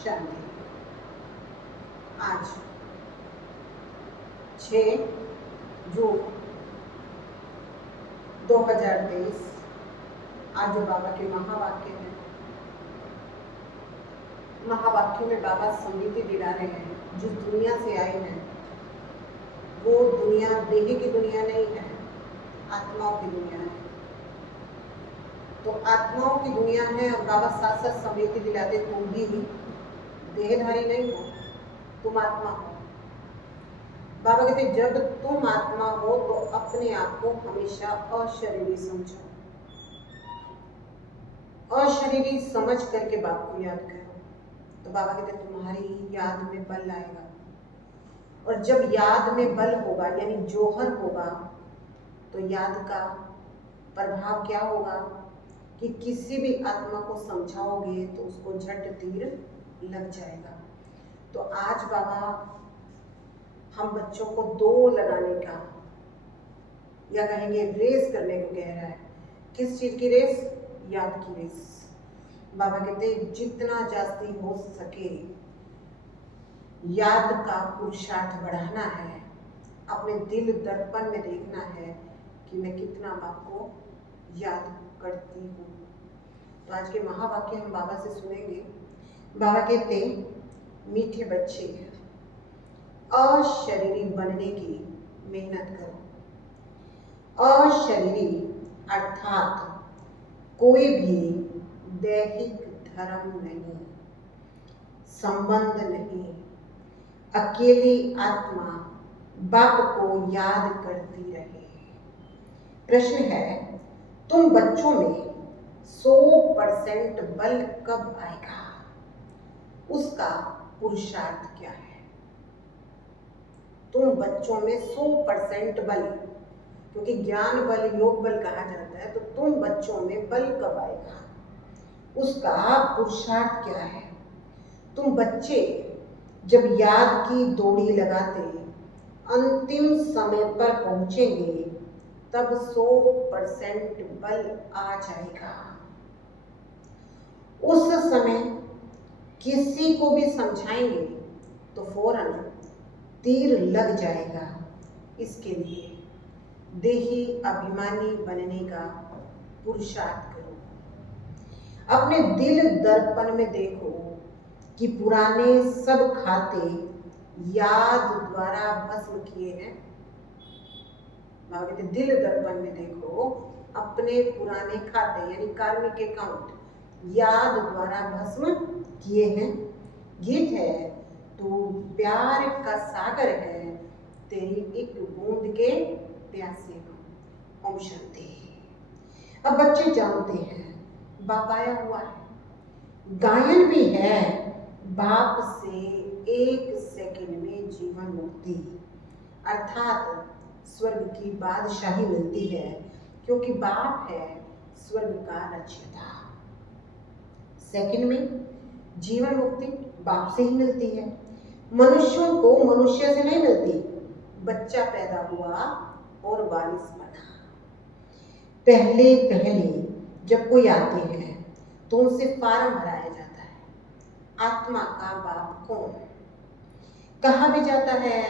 शांति। आज 6 जून 2023 आज जो बाबा के महावाक्य हैं, महावाक्यों में बाबा स्मृति दिला रहे हैं। जिस दुनिया से आए हैं वो दुनिया देह की दुनिया नहीं है, आत्माओं की दुनिया है। तो आत्माओं की दुनिया है और बाबा साथ साथ स्मृति दिलाते, तुम भी देहधारी नहीं हो, तुम आत्मा हो। बाबा कहते जब तुम आत्मा हो तो अपने आप को हमेशा अशरीरी समझो। अशरीरी समझ करके बाप को याद करो। तो बाबा कहते तुम्हारी याद में बल आएगा, और जब याद में बल होगा यानी जोहर होगा तो याद का प्रभाव क्या होगा कि किसी भी आत्मा को समझाओगे तो उसको झट तीर लग जाएगा। तो आज बाबा हम बच्चों को दो लगाने का या कहेंगे रेस करने को कह रहा है। किस चीज की रेस? याद की रेस। बाबा कहते जितना जास्ती हो सके याद का पुरुषार्थ बढ़ाना है, अपने दिल दर्पण में देखना है कि मैं कितना बाप को याद करती हूँ। तो आज के महावाक्य हम बाबा से सुनेंगे। बाबा कहते मीठे बच्चे अशरीरी बनने की मेहनत करो। अशरीरी अर्थात कोई भी दैहिक धर्म नहीं, संबंध नहीं, अकेली आत्मा बाप को याद करती रहे। प्रश्न है तुम बच्चों में 100% बल कब आएगा? उसका पुरुषार्थ क्या है? तुम बच्चों में 100% बल, क्योंकि ज्ञान बल योग बल कहा जाता है, तो तुम बच्चों में बल कब आएगा? उसका पुरुषार्थ क्या है? तुम बच्चे जब याद की दौड़ी लगाते अंतिम समय पर पहुंचेंगे तब 100% बल आ जाएगा। उस समय किसी को भी समझाएंगे तो फौरन तीर लग जाएगा। इसके लिए देही अभिमानी बनने का पुरुषार्थ करो। अपने दिल दर्पण में देखो कि पुराने सब खाते याद द्वारा भस्म किए हैं। दिल दर्पण में देखो अपने पुराने खाते यानी कार्मिक अकाउंट याद द्वारा भस्म किए हैं। गीत है तू प्यार का सागर है, तेरी एक बूंद के प्यासे हम। ओम शांति। अब बच्चे जानते हैं बाप आया हुआ है, गायन भी है बाप से 1 सेकंड में जीवन मुक्ति अर्थात स्वर्ग की बादशाही मिलती है, क्योंकि बाप है स्वर्ग का रचयिता। सेकंड में जीवन मुक्ति बाप से ही मिलती है। मनुष्यों को मनुष्य से नहीं मिलती। बच्चा पैदा हुआ और वारिस बना। पहले जब कोई आते हैं तो उनसे फार्म भराया जाता है, आत्मा का बाप कौन? कहा भी जाता है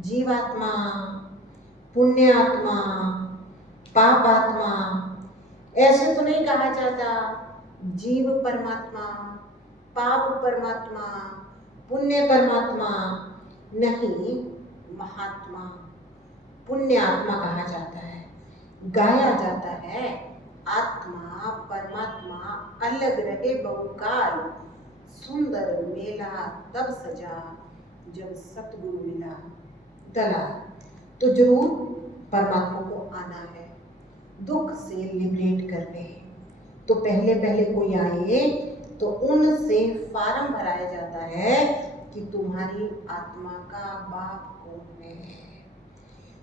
जीवात्मा, पुण्य आत्मा, पाप आत्मा। ऐसे तो नहीं कहा जाता जीव परमात्मा, पाप परमात्मा, पुण्य परमात्मा। नहीं, महात्मा पुण्य आत्मा कहा जाता है। गाया जाता है आत्मा परमात्मा अलग रहे बहुकाल, सुंदर मेला तब सजा जब सतगुरु मिला दला। तो जरूर परमात्मा को आना है दुख से लिबरेट करने। तो पहले कोई आए तो उनसे फार्म भराया जाता है कि तुम्हारी आत्मा का बाप कौन है,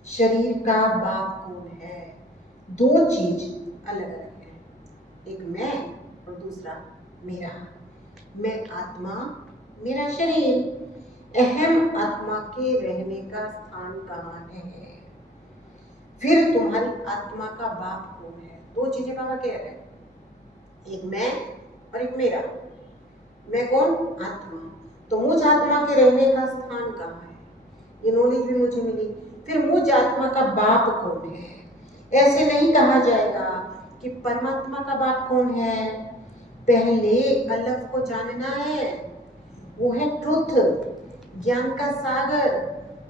शरीर का बाप कौन है। दो चीज अलग अलग है, एक मैं और दूसरा मेरा। मैं आत्मा, मेरा शरीर। अहम आत्मा के रहने का स्थान कहाँ है? फिर तुम्हारी आत्मा का बाप कौन है? दो चीजें बाबा कह रहे हैं, एक मैं और एक मेरा। मैं कौन? आत्मा। तो मुझ आत्मा के रहने का स्थान कहाँ है? ये नॉलेज भी मुझे मिली। फिर मुझ आत्मा का बाप कौन है? ऐसे नहीं कहा जाएगा कि परमात्मा का बाप कौन है। पहले अलग को जानना है। वो है ट्रुथ, ज्ञान का सागर,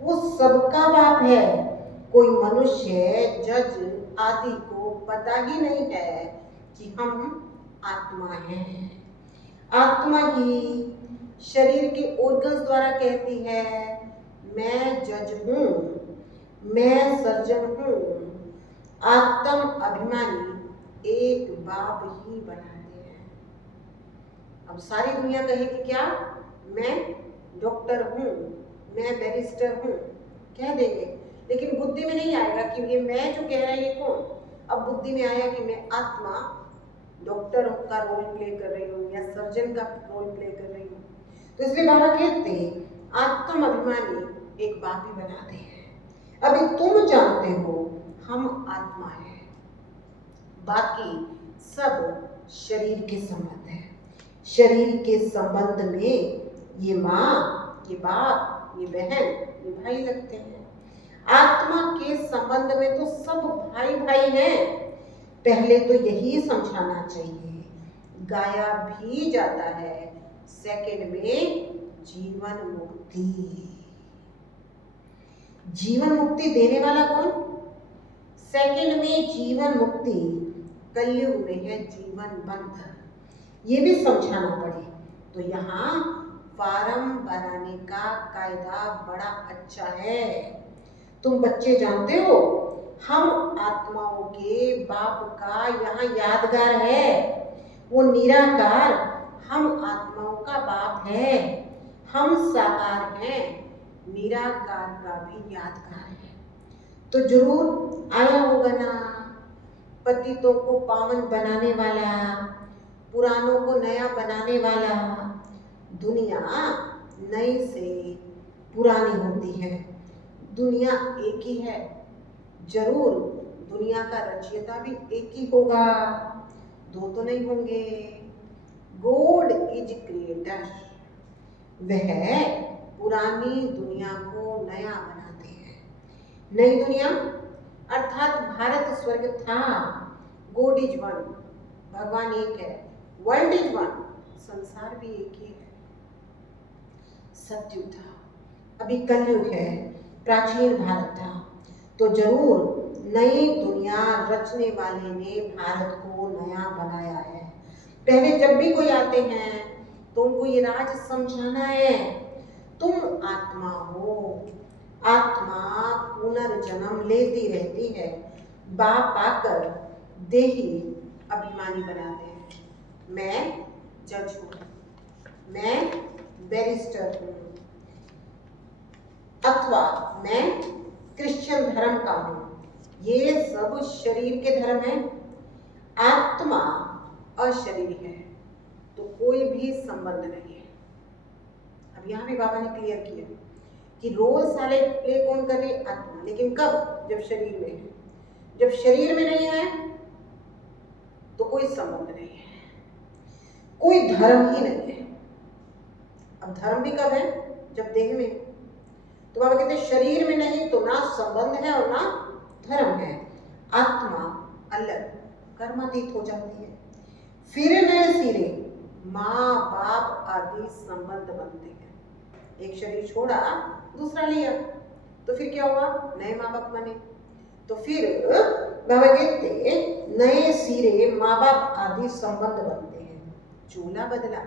वो सबका बाप है। कोई मनुष्य, जज आदि को पता ही नहीं है कि हम आत्मा हैं। आत्मा ही शरीर के ऑर्गन्स द्वारा कहती है मैं जज हूँ, मैं सर्जन हूँ। आत्म अभिमानी एक बाप ही बनाते हैं। अब सारी दुनिया कहेगी क्या? मैं डॉक्टर हूँ, मैं बैरिस्टर हूँ, कह देंगे, लेकिन बुद्धि में नहीं आएगा कि ये मैं जो कह रहा है ये कौन। अब बुद्धि में आया कि मैं आत्मा डॉक्टर का रोल प्ले कर रही हूँ या सर्जन का रोल प्ले कर रही हूँ। तो इसलिए बाबा कहते हैं आत्म अभिमानी एक बाप ही बनाते हैं। अभी तुम जानते हो हम आत्मा है, बाकी सब शरीर के संबंध है। शरीर के संबंध में ये माँ, ये बाप, ये बहन, ये भाई लगते हैं। आत्मा के संबंध में तो सब भाई भाई हैं। पहले तो यही समझाना चाहिए। गाया भी जाता है सेकंड में जीवन मुक्ति। जीवन मुक्ति देने वाला कौन? सेकंड में जीवन मुक्ति, कलयुग में है जीवन बंध। ये भी समझाना पड़े तो यहाँ फार्म बनाने का कायदा बड़ा अच्छा है। तुम बच्चे जानते हो हम आत्माओं के बाप का यहाँ यादगार है। वो निराकार हम आत्माओं का बाप है। हम साकार हैं, निराकार का भी यादगार है। तो जरूर आया होगा ना, पतितों को पावन बनाने वाला, पुरानों को नया बनाने वाला। दुनिया नई से पुरानी होती है, दुनिया एक ही है। जरूर दुनिया का रचयिता भी एक ही होगा, दो तो नहीं होंगे। गॉड इज क्रिएटर, वह पुरानी दुनिया को नया बनाते हैं। नई दुनिया अर्थात भारत स्वर्ग था। गॉड इज वन, भगवान एक है। वर्ल्ड इज वन, संसार भी एक ही है। सत्युग था, अभी कलयुग है। प्राचीन भारत था, तो जरूर नई दुनिया रचने वाले ने भारत को नया बनाया है। पहले जब भी कोई आते हैं तो उनको ये राज समझाना है, तुम आत्मा हो। आत्मा पुनर्जन्म लेती रहती है। बाप आकर देही अभिमानी बनाते हैं। मैं जज हूँ, मैं बैरिस्टर हूँ, अथवा मैं क्रिश्चियन धर्म का हूँ। ये सब शरीर के धर्म है। आत्मा अशरीर है, तो कोई भी संबंध नहीं है। अब यहाँ भी बाबा ने क्लियर किया कि रोल सारे प्ले कौन कर रही? आत्मा। लेकिन कब? जब शरीर में है। जब शरीर में नहीं है तो कोई संबंध नहीं है, कोई धर्म ही नहीं है। अब धर्म भी कब है? जब देह में। तो बाबा कहते हैं शरीर में नहीं तो ना संबंध है और ना धर्म है। आत्मा अलग कर्मातीत हो जाती है। फिर नए सिरे माँ बाप आदि संबंध बनते हैं। एक शरीर छोड़ा दूसरा लिया तो फिर क्या हुआ? नए माँ बाप बने। तो फिर बाबा कहते नए सिरे माँ बाप आदि संबंध बनते हैं। चूल्हा बदला,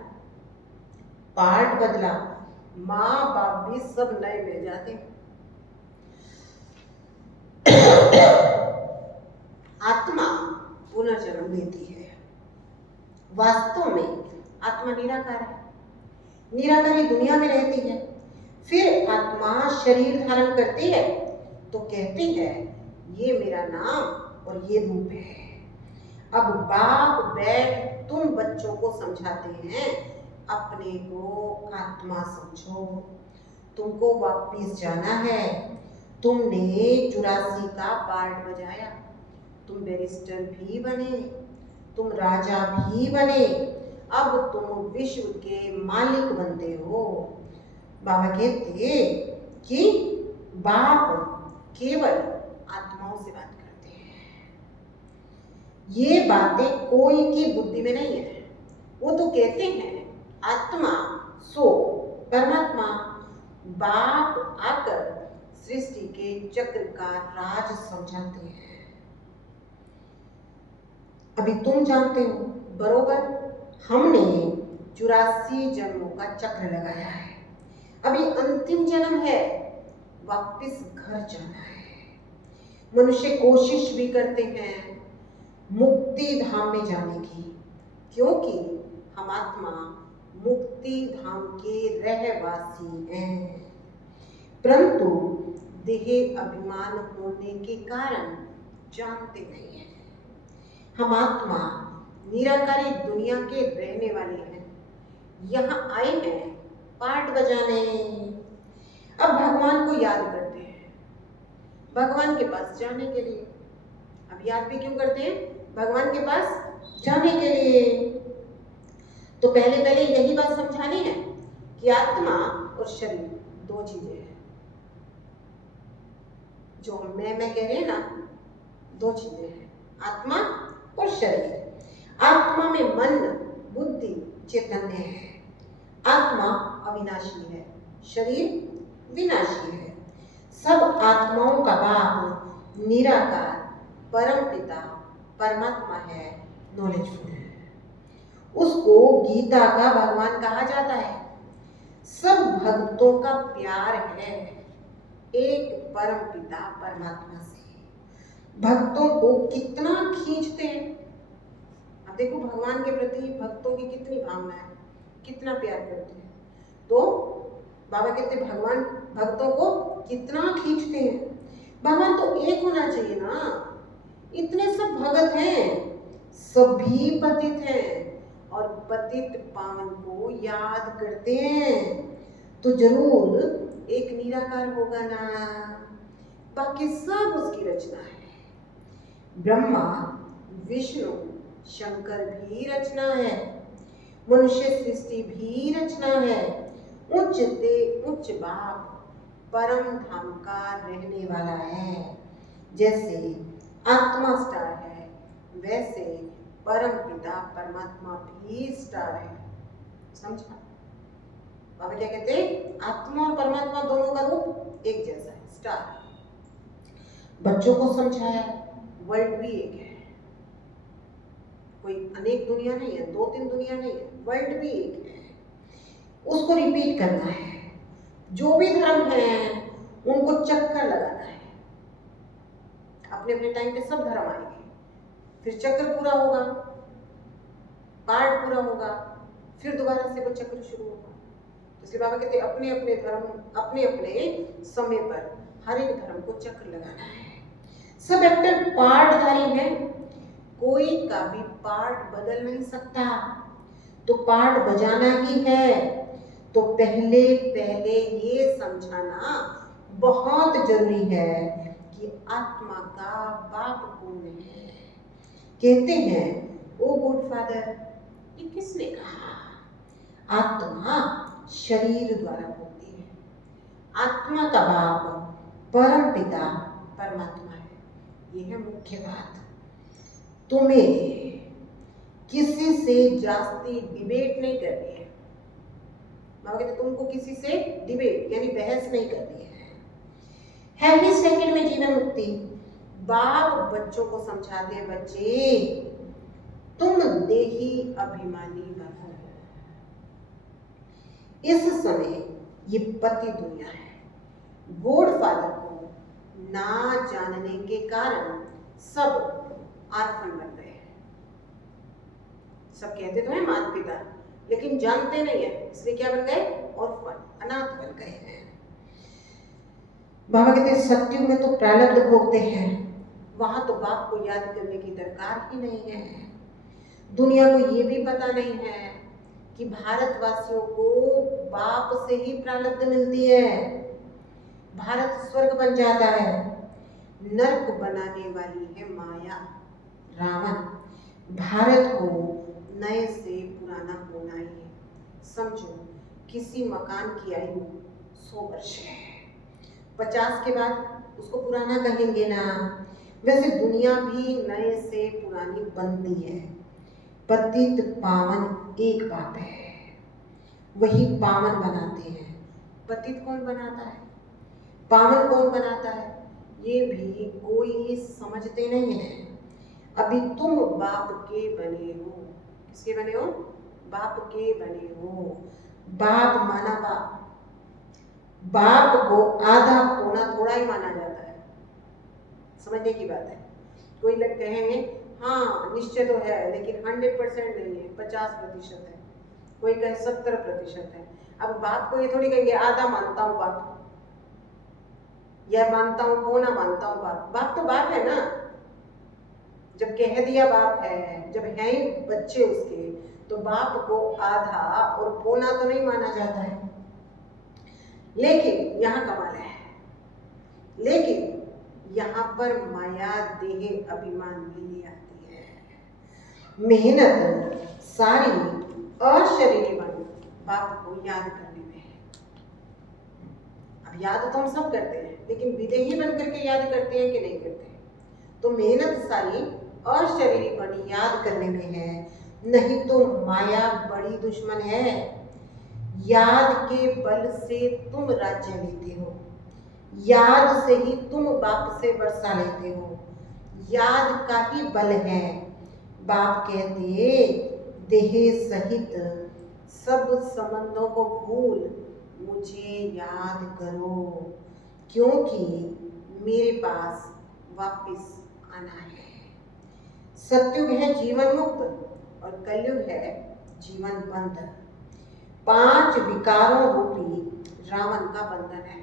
पार्ट बदला, माँ बाप भी सब नए मिल जाते हैं। आत्मा पुनर्जन्म लेती है। वास्तव में आत्मा निराकार है, निराकारी दुनिया में रहती है। फिर आत्मा शरीर धारण करती है तो कहती है ये मेरा नाम और ये रूप है। अब बाप बैठ तुम बच्चों को समझाते हैं अपने को आत्मा समझो, तुमको वापिस जाना है। तुमने 84 का पार्ट बजाया, तुम बैरिस्टर भी बने, तुम राजा भी बने। अब तुम विश्व के मालिक बनते हो। बाबा कहते कि बाप केवल आत्माओं से बात करते हैं। ये बातें कोई की बुद्धि में नहीं है। वो तो कहते हैं आत्मा सो परमात्मा। बाप आकर सृष्टि के चक्र का राज समझाते हैं। अभी तुम जानते हो बरोबर, हमने 84 जन्मों का चक्र लगाया है। अभी अंतिम जन्म है, वापस घर जाना है। मनुष्य कोशिश भी करते हैं मुक्ति धाम में जाने की, क्योंकि हम आत्मा मुक्ति धाम के रहवासी हैं, परंतु देह अभिमान होने के कारण जानते नहीं हैं। हम आत्मा निराकारी दुनिया के रहने वाले हैं, यहाँ आए हैं पाठ बजाने। अब भगवान को याद करते हैं भगवान के पास जाने के लिए। अब याद भी क्यों करते हैं? भगवान के पास जाने के लिए। तो पहले यही बात समझानी है कि आत्मा और शरीर दो चीजें हैं। जो मैं कह रहे हैं ना, दो चीजें हैं, आत्मा और शरीर। आत्मा में मन बुद्धि चैतन्य है। आत्मा अविनाशी है, शरीर विनाशी है। सब आत्माओं का बाप निराकार परम पिता परमात्मा है, नॉलेजफुल है। उसको गीता का भगवान कहा जाता है। सब भक्तों का प्यार है एक परम पिता परमात्मा से। भक्तों को कितना खींचते हैं। अब देखो भगवान के प्रति भक्तों की कितनी भावना है, कितना प्यार करते हैं। तो बाबा कहते भगवान भक्तों को कितना खींचते हैं। भगवान तो एक होना चाहिए ना। इतने सब भगत हैं, सभी पतित हैं और पतित पावन को याद करते हैं, तो जरूर एक निराकार होगा ना। बाकी सब उसकी रचना है। ब्रह्मा विष्णु शंकर भी रचना है, मनुष्य सृष्टि भी रचना है। उच्च से उच्च बाप परम धाम का रहने वाला है। जैसे आत्मा स्टार है, वैसे परम पिता परमात्मा भी स्टार है। समझा? बाबा क्या कहते हैं? आत्मा और परमात्मा दोनों का रूप एक जैसा है, स्टार। बच्चों को समझाया वर्ल्ड भी एक है, कोई अनेक दुनिया नहीं है, 2-3 दुनिया नहीं है, वर्ल्ड भी एक है। उसको रिपीट करना है। जो भी धर्म है उनको चक्कर लगाना है। अपने अपने टाइम पे सब धर्म आएंगे, फिर चक्र पूरा होगा, पार्ट पूरा होगा, फिर दोबारा से वो चक्र शुरू होगा। तो इसलिए बाबा कहते हैं अपने अपने धर्म अपने अपने समय पर हर एक धर्म को चक्र लगाना है। सब एक्टर पार्टधारी हैं, कोई का भी पार्ट बदल नहीं सकता। तो पार्ट बजाना ही है, तो पहले ये समझाना बहुत जरूरी है कि आत्मा का बाप कौन है। कहते हैं ओ गुड फादर, ये किसने कहा? आत्मा शरीर द्वारा होती है। आत्मा का बाप परम पिता परमात्मा है। ये है मुख्य बात। तुम्हें किसी से जास्ती डिबेट नहीं करनी है। बाबा कहते तुमको किसी से डिबेट यानी बहस नहीं करनी है ही सेकंड में जीवन मुक्ति। बाप बच्चों को समझाते हैं, बच्चे तुम देही अभिमानी बनो। इस समय ये पति दुनिया है। गॉड फादर को ना जानने के कारण सब आर्फन बन गए हैं। सब कहते तो हैं माता पिता, लेकिन जानते नहीं है, इसलिए क्या बन गए? ऑर्फन, अनाथ बन गए हैं। बाबा कहते हैं सत्युग में तो प्रारब्ध भोगते हैं, वहां तो बाप को याद करने की दरकार ही नहीं है। दुनिया को ये भी पता नहीं है कि भारतवासियों को बाप से ही प्रारब्ध मिलती है। भारत स्वर्ग बन जाता है, नरक बनाने वाली है माया रावण। भारत को नए से पुराने पुराना होना ही है। समझो, किसी मकान की आयु 100 वर्ष है, 50 के बाद उसको पुराना कहेंगे ना। वैसे दुनिया भी नए से पुरानी बनती है। पतित पावन एक बाप है, वही पावन बनाते हैं। पतित कौन बनाता है, पावन कौन बनाता है, ये भी कोई समझते नहीं है। अभी तुम बाप के बने हो। किसके बने हो? बाप के बने हो। बाप माना बाप, बाप को आधा पौना थोड़ा ही माना जाता है। समझने की बात है। कोई लोग कहेंगे हाँ निश्चय तो है, लेकिन 100% नहीं है, 50% है, कोई कहे 70% है। अब बाप को ये थोड़ी कहेंगे आधा मानता हूँ बाप, या मानता हूँ पौना मानता हूँ बाप। बाप तो बाप है ना। जब कह दिया बाप है, जब है ही बच्चे उसके, तो बाप को आधा और पौना तो नहीं माना जाता है। लेकिन यहाँ कमाल है, लेकिन यहाँ पर माया देह अभिमान भी ले आती है। मेहनत सारी अशरीरी बन बाप को याद करने में है। अब याद तो हम सब करते हैं, लेकिन विदेही बन करके याद करते हैं कि नहीं करते हैं? तो मेहनत सारी अशरीरी बन याद करने में है, नहीं तो माया बड़ी दुश्मन है। याद के बल से तुम राज्य लेते हो, याद से ही तुम बाप से वर्षा लेते हो, याद का ही बल है। बाप कहते देह सहित सब संबंधों को भूल मुझे याद करो, क्योंकि मेरे पास वापस आना है। सतयुग है जीवन मुक्त और कलयुग है जीवन बंध। 5 विकारों रूपी रावण का बंधन है।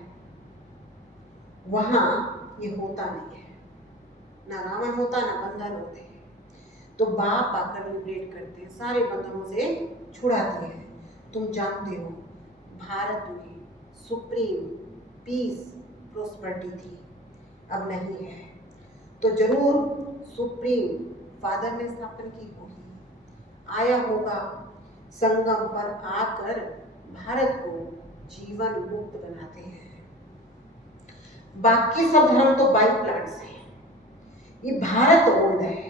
वहां ये होता नहीं है, ना रावण होता ना बंधन होते हैं। तो बाप आकर लिबरेट करते हैं, सारे बंधनों से छुड़ाते हैं। तुम जानते हो भारत में सुप्रीम पीस प्रोस्पेरिटी थी, अब नहीं है। तो जरूर सुप्रीम फादर ने स्थापन की होगी, आया होगा संगम पर आकर भारत को जीवन मुक्त बनाते हैं। बाकी सब धर्म तो बाई प्लांट्स हैं, ये भारत ओल्ड है।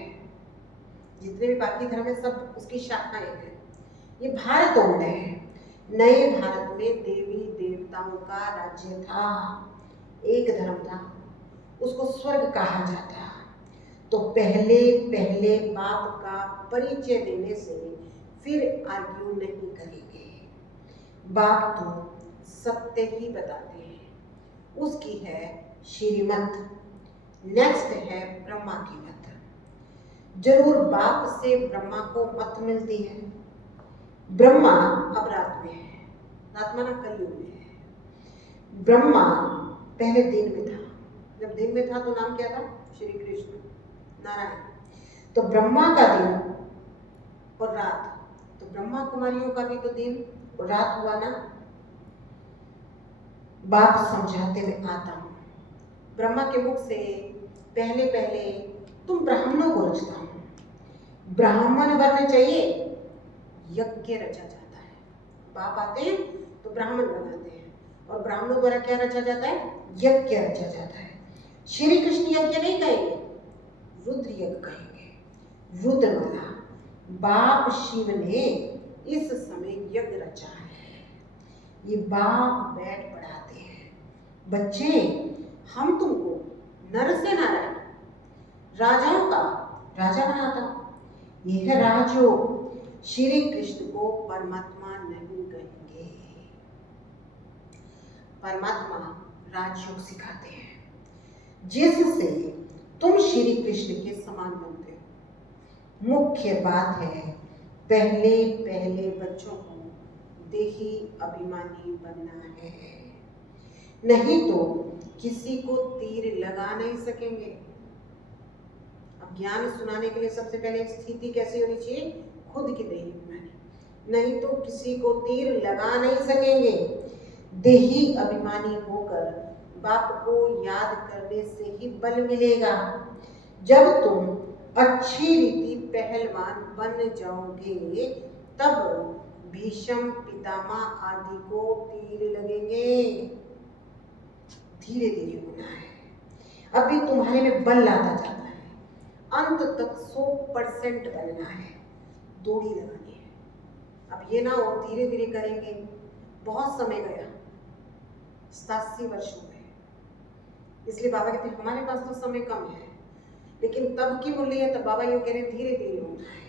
जितने भी बाकी धर्म है सब उसकी शाखाएं हैं, ये भारत ओल्ड है। नए भारत में देवी देवताओं का राज्य था, एक धर्म था, उसको स्वर्ग कहा जाता। तो पहले पहले बाप का परिचय देने से फिर आर्ग्यू नहीं करेंगे। बाप तो सत्य ही बताते हैं, उसकी है श्रीमत। नेक्स्ट है ब्रह्मा की मत। जरूर बाप से ब्रह्मा को मत मिलती है। ब्रह्मा अब रात में है, रात माना कलयुग में है। ब्रह्मा पहले दिन में था, जब दिन में था तो नाम क्या था? श्री कृष्ण नारायण। तो ब्रह्मा का दिन और रात, तो ब्रह्मा कुमारियों का भी तो दिन और रात हुआ ना। बाप समझाते हुए आता हूं, ब्रह्मा के मुख से पहले पहले तुम ब्राह्मणों को रचता हूं। ब्राह्मण वर्ण चाहिए, यज्ञ रचा जाता है। बाप आते हैं तो ब्राह्मण बनाते हैं, और ब्राह्मणों द्वारा क्या रचा जाता है? यज्ञ रचा जाता है। श्री कृष्ण यज्ञ नहीं कहेंगे, रुद्र यज्ञ कहेंगे। रुद्रमाला बाप शिव ने इस समय यज्ञ रचा है। ये बाप बैठ पढ़ाते हैं, बच्चे हम तुमको नर से नारायण, राजाओं का राजा बनाता हूं। यह है राजयोग। श्री कृष्ण को परमात्मा नहीं कहेंगे, परमात्मा राजयोग सिखाते हैं, जिससे तुम श्री कृष्ण के समान बनते हो। मुख्य बात है पहले पहले बच्चों को देही अभिमानी बनना है, नहीं तो किसी को तीर लगा नहीं सकेंगे। अब ज्ञान सुनाने के लिए सबसे पहले स्थिति कैसी होनी चाहिए? खुद की देही अभिमानी, नहीं तो किसी को तीर लगा नहीं सकेंगे। देही अभिमानी होकर बाप को याद करने से ही बल मिलेगा। जब तुम अच्छी रीति पहलवान बन जाओगे तब भीष्म पितामह आदि को तीर लगेंगे। धीरे धीरे होना है। अभी तुम्हारे में बल लाता जाता है, अंत तक 100% बनना है, दूरी लगानी है। अब ये ना हो धीरे धीरे करेंगे, बहुत समय गया, 87 वर्ष हो गए, इसलिए बाबा कहते हैं हमारे पास तो समय कम है, लेकिन तब की मूल्य है, तब बाबा यूँ कह रहे धीरे धीरे होना है,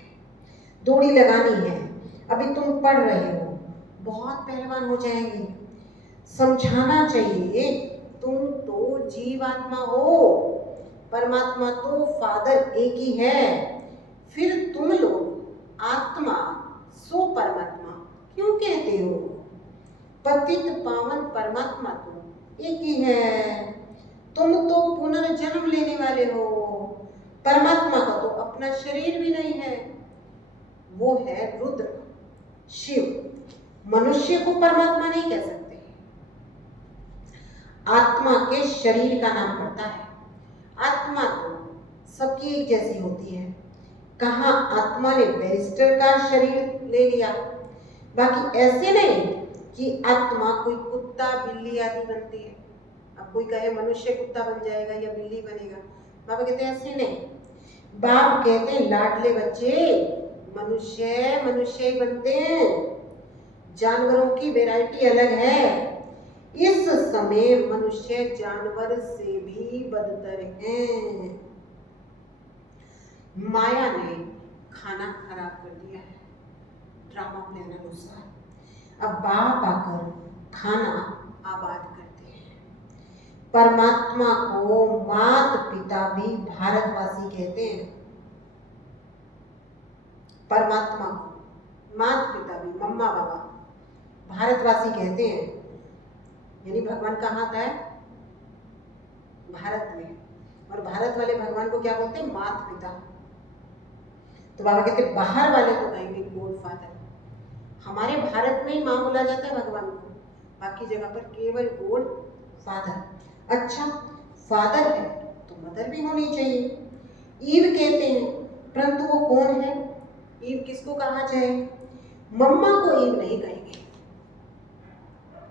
दूरी लगानी है। अभी तुम पढ़ रहे हो, बहुत पहलवान हो जाएंगे, समझाना चाहिए तुम तो जीवात्मा हो, परमात्मा तो फादर एक ही है, फिर तुम लोग आत्मा सो परमात्मा क्यों कहते हो? पतित पावन परमात्मा तो एक ही है, तुम तो पुनर्जन्म लेने वाले हो। परमात्मा का तो अपना शरीर भी नहीं है, वो है रुद्र शिव। मनुष्य को परमात्मा नहीं कह सकते, आत्मा के शरीर का नाम पड़ता है। आत्मा तो सबकी एक जैसी होती है। कहाँ आत्मा ने बैरिस्टर का शरीर ले लिया, बाकी ऐसे नहीं कि आत्मा कोई कुत्ता बिल्ली आदि बनती है। अब कोई कहे मनुष्य कुत्ता बन जाएगा या बिल्ली बनेगा, बाबा कहते हैं ऐसे नहीं। बाप कहते हैं लाडले बच्चे मनुष्य मनुष्य ही बनते हैं, जानवरों की वैरायटी अलग है। इस समय मनुष्य जानवर से भी बदतर हैं। माया ने खाना खराब कर दिया है ड्रामा प्लान अनुसार। अब बाप आकर खाना आबाद करते हैं। परमात्मा को मात पिता भी भारतवासी कहते हैं। परमात्मा को मात पिता भी मम्मा बाबा भारतवासी कहते हैं। यानी भगवान कहाँ आता है? भारत में, और भारत वाले भगवान को क्या बोलते हैं? मात पिता। तो बाबा कहते हैं बाहर वाले तो कहेंगे गॉड फादर, हमारे भारत में ही माँ बोला जाता है भगवान को, बाकी जगह पर केवल गॉड फादर। अच्छा फादर है तो मदर भी होनी चाहिए। ईव कहते हैं, परंतु वो कौन है? ईव किसको कहा जाए? मम्मा को ईव नहीं कहेंगे।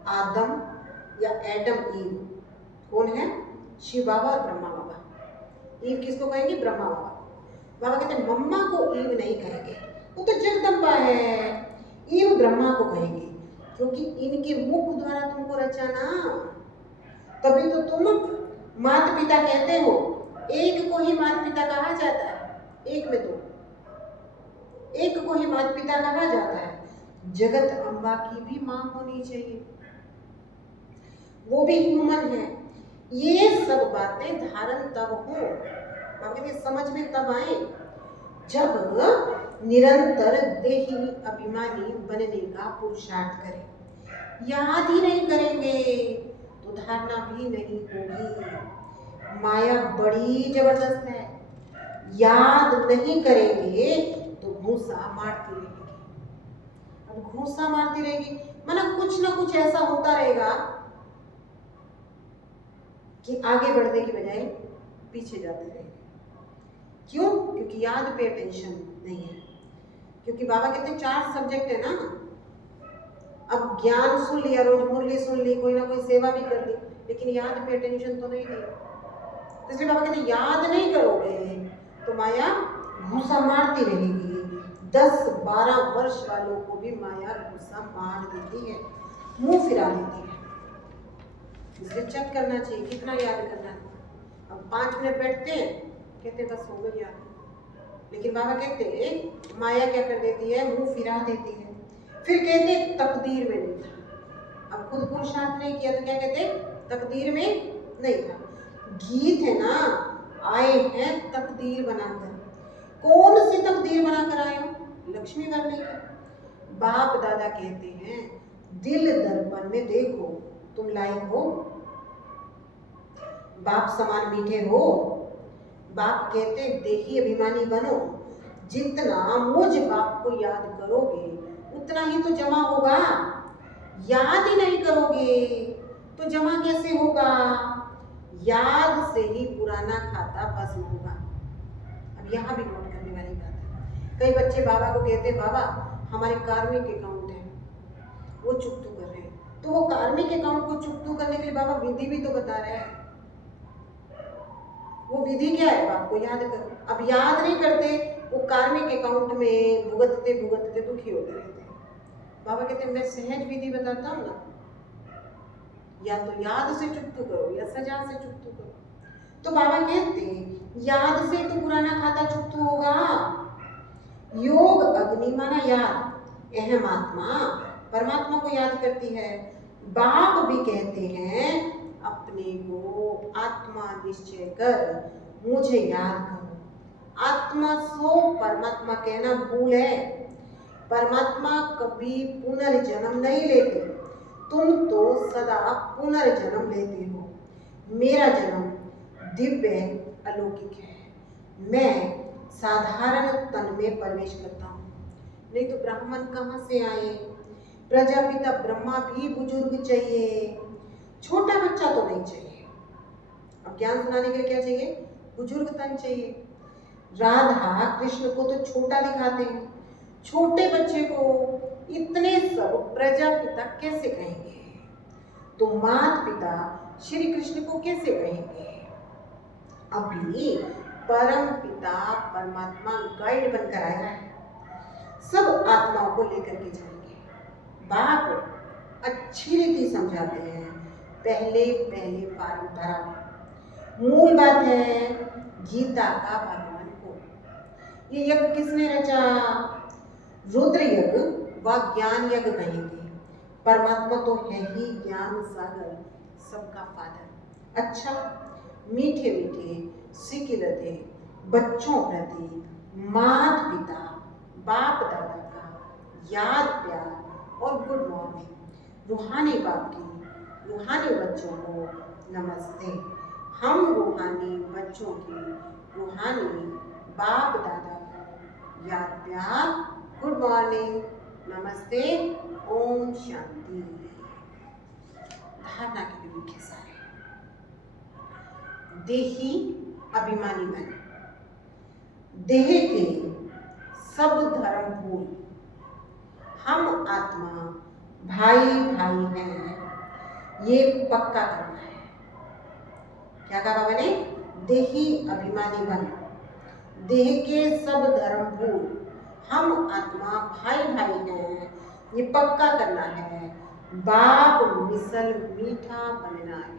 आदम या एडम ईव कौन है? शिव बाबा और ब्रह्मा बाबा। ईव किसको कहेंगे? ब्रह्मा बाबा। बाबा कहते हैं मम्मा को ईव नहीं कहेंगे, वो तो जगदम्बा है। ईव ब्रह्मा को कहेंगे, क्योंकि इनके मुख द्वारा तुमको रचा ना, तभी तो तुम मात पिता कहते हो। एक को ही मात पिता कहा जाता है, एक में तो एक को ही मात पिता कहा जाता है। जगत अम्बा की भी माँ होनी चाहिए, वो भी ह्यूमन है। ये सब बातें धारण तब हो, समझ में तब आए जब निरंतर देही अभिमानी बनने का पुरुषार्थ करें। याद ही नहीं करेंगे तो धारणा भी नहीं होगी। माया बड़ी जबरदस्त है, याद नहीं करेंगे तो घूसा मारती रहेगी। अब घूसा मारती रहेगी माना कुछ ना कुछ ऐसा होता रहेगा कि आगे बढ़ने की बजाय पीछे जाते रहेंगे। क्यों? क्योंकि याद पे टेंशन नहीं है। क्योंकि बाबा कहते हैं 4 सब्जेक्ट है ना। अब ज्ञान सुन लिया, रोज मुरली सुन ली, कोई ना कोई सेवा भी कर ली, लेकिन याद पे टेंशन तो नहीं दी। तो इसलिए बाबा कहते हैं याद नहीं करोगे तो माया घूसा मारती रहेगी। 10-12 वर्ष वालों को भी माया घूसा मार देती है, मुंह फिरा देती है। इसलिए चेक करना चाहिए कितना याद करना है। अब 5 मिनट बैठते हैं, कहते बस हो गई याद, लेकिन बाबा कहते माया क्या कर देती है? मुंह फिरा देती है। फिर कहते तकदीर में नहीं था। अब खुद पुरुषार्थ नहीं किया तो क्या कहते? तकदीर में नहीं था। गीत है ना, आए हैं तकदीर बनाकर। कौन सी तकदीर बनाकर आए हो? लक्ष्मी करने की। बाप दादा कहते हैं दिल दर्पण में देखो तुम लायक हो, बाप समान मीठे हो। बाप कहते देही अभिमानी बनो। जितना मुझ बाप को याद करोगे उतना ही तो जमा होगा। याद ही नहीं करोगे तो जमा कैसे होगा? याद से ही पुराना खाता भस्म होगा। अब यहाँ भी नोट करने वाली बात है। कई बच्चे बाबा को कहते बाबा हमारे कार्मिक अकाउंट है, वो चुकतू कर रहे हैं। तो वो कार्मिक अकाउंट को चुकतू करने के लिए बाबा विधि भी तो बता रहे हैं। वो विधि क्या है, बाप को याद करो। अब याद नहीं करते, वो कार्मिक अकाउंट में भुगतते भुगतते दुखी होते रहते हैं। बाबा कहते हैं मैं सहज विधि बताता हूँ ना, या तो याद से चुकतू करो या सजा से चुकतू करो। तो बाबा कहते हैं याद से तो पुराना खाता चुकतू होगा। योग अग्नि माना याद, अहम आत्मा परमात्मा को याद करती है। बाप भी कहते हैं अपने को आत्मा निश्चय कर मुझे याद करो। आत्मा सो परमात्मा कहना भूल है। परमात्मा कभी पुनर्जन्म नहीं लेते, तुम तो सदा पुनर्जन्म लेते हो। मेरा जन्म दिव्य अलौकिक है, मैं साधारण तन में प्रवेश करता हूँ, नहीं तो ब्राह्मण कहाँ से आए। प्रजापिता ब्रह्मा भी बुजुर्ग चाहिए, छोटा बच्चा तो नहीं चाहिए। अब ज्ञान सुनाने के लिए क्या चाहिए, बुजुर्ग तन चाहिए। राधा कृष्ण को तो छोटा दिखाते हैं, छोटे बच्चे को इतने सब प्रजापिता कैसे कहेंगे, तो माता पिता श्री कृष्ण को कैसे कहेंगे। अभी परम पिता परमात्मा गाइड बनकर आया है, सब आत्माओं को लेकर के जाएंगे। बाप अच्छी रीति समझाते हैं, पहले पहले फार्म भरा। मूल बात है गीता का भगवान को। ये यज्ञ किसने रचा, रुद्र यज्ञ व ज्ञान यज्ञ कहेंगे। परमात्मा तो है ही ज्ञान सागर, सबका फादर। अच्छा, मीठे मीठे सिकिलते बच्चों प्रति माता पिता बाप दादा का याद प्यार और गुड मॉर्निंग। रूहानी बाप की रूहानी बच्चों को नमस्ते। हम रूहानी बच्चों की रूहानी बाप दादा को याद प्यार, गुड मॉर्निंग, नमस्ते, ओम शांति। धारणा के लिए मुख्य सारे देही अभिमानी बन, देह के सब धर्म भूल, हम आत्मा भाई भाई हैं, ये पक्का करना है। क्या कहा बाबा ने, देही अभिमानी बन, देह के सब धर्म भूल, हम आत्मा भाई भाई हैं, ये पक्का करना है। बाप मिसल मीठा बनना है।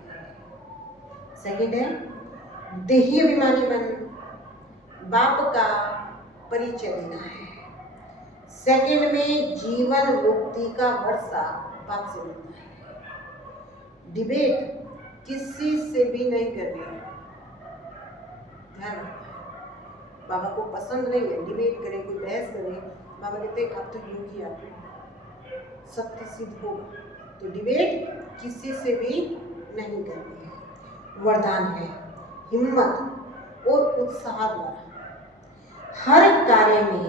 सेकंड है देही अभिमानी बन, बाप का परिचय देना है। सेकंड में जीवन मुक्ति का वर्षा बाप से मिलता है। डिबेट किसी से भी नहीं करनी है, ध्यान रखना। बाबा को पसंद नहीं है डिबेट करें, कोई बहस करे। बाबा कहते अब तो यूं किया सत्य सिद्ध होगा, तो डिबेट किसी से भी नहीं करनी है। वरदान है हिम्मत और उत्साह द्वारा हर कार्य में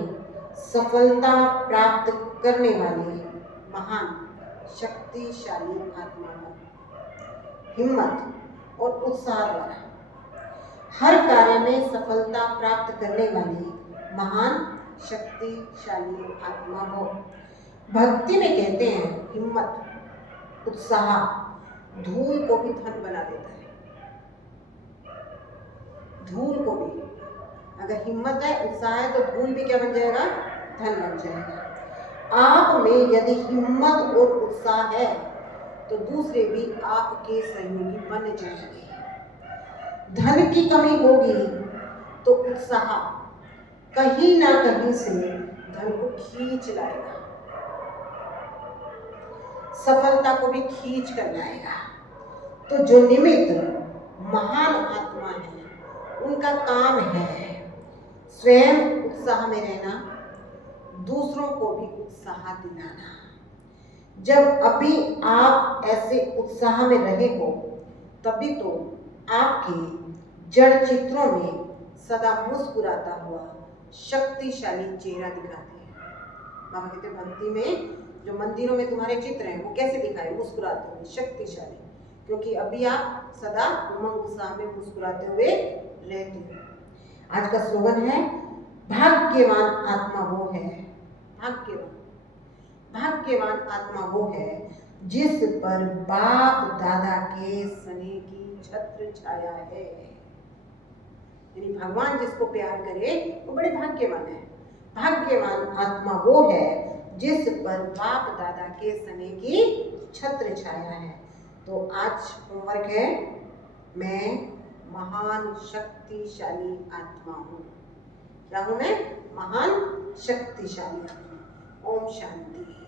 सफलता प्राप्त करने वाली महान शक्तिशाली आत्मा हो। हिम्मत और उत्साह द्वारा हर कार्य में सफलता प्राप्त करने वाली महान शक्तिशाली आत्मा हो। भक्ति में कहते हैं हिम्मत उत्साह धूल को भी धन बना देता है। धूल को भी, अगर हिम्मत है उत्साह है तो धूल भी क्या बन जाएगा, धन बन जाएगा। आप में यदि हिम्मत और उत्साह है तो दूसरे भी आपके सहयोगी बन जाएंगे। धन की कमी होगी तो उत्साह कहीं ना कहीं से धन को खींच लाएगा, सफलता को भी खींच कर लाएगा। तो जो निमित्त महान आत्मा है उनका काम है स्वयं उत्साह में रहना, दूसरों को भी उत्साह दिलाना। जब अभी आप ऐसे उत्साह में रहे हो तभी तो आपके जड़ चित्रों में सदा मुस्कुराता हुआ शक्तिशाली चेहरा दिखाते हैं। बाबा कहते हैं भक्ति में जो मंदिरों में तुम्हारे चित्र हैं वो कैसे दिखाए, मुस्कुराते हुए शक्तिशाली, क्योंकि अभी आप सदा उमंग उत्साह में मुस्कुराते हुए रहते हो। आज का स्लोगन है भाग्यवान आत्मा वो है, भाग्यवान भाग्यवान आत्मा वो है जिस पर बाप दादा के स्नेह की छत्र छाया है। यानी भगवान जिसको प्यार करे वो बड़े भाग्यवान है। भाग्यवान आत्मा वो है जिस पर बाप दादा के स्नेह की छत्र छाया है। तो आज होमवर्क है, मैं महान शक्तिशाली आत्मा हूँ। क्या हूँ मैं? महान शक्तिशाली आत्मा। ओम शांति।